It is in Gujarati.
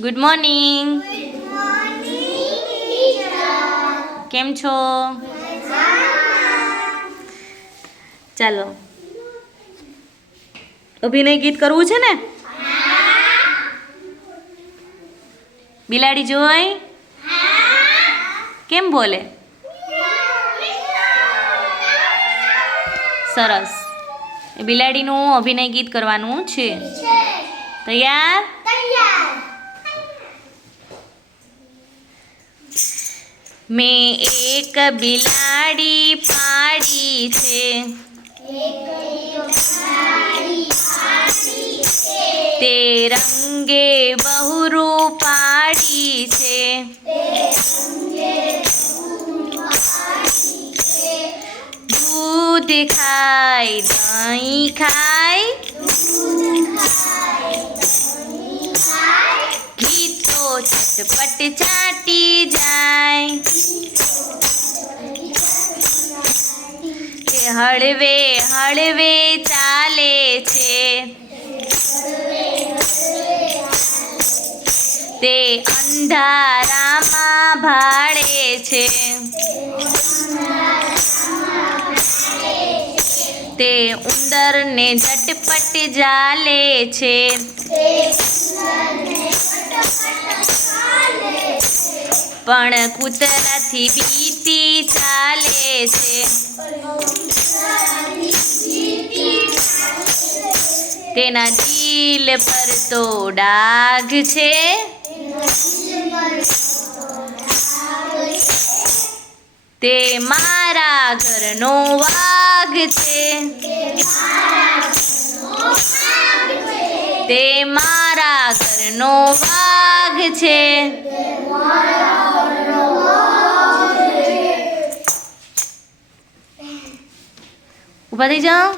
ગુડ મોર્નિંગ કેમ છો? ચાલો. અભિનય ગીત કરવું છે ને? બિલાડી જોઈ? કેમ બોલે? સરસ. બિલાડીનું અભિનય ગીત કરવાનું છે. તૈયાર. મેં એક બિલાડી પાડી છે. તે રંગે બહુ પાડી છે. દૂધ ખાય દહીં ખાય. ચટપટ ચાટી જાય. હળવે હળવે ચાલે છે. તે અંધારામાં ભાળે છે. તે ઉંદરને ઝટપટ જાલે છે. પણ કૂતરાથી બીતી ચાલે છે. તેના દિલ પર તો ડાઘ છે. તે મારા ઘરનો વાઘ છે? તે મારા ઘરનો વાઘ છે. ઊભા થઈ જાઓ.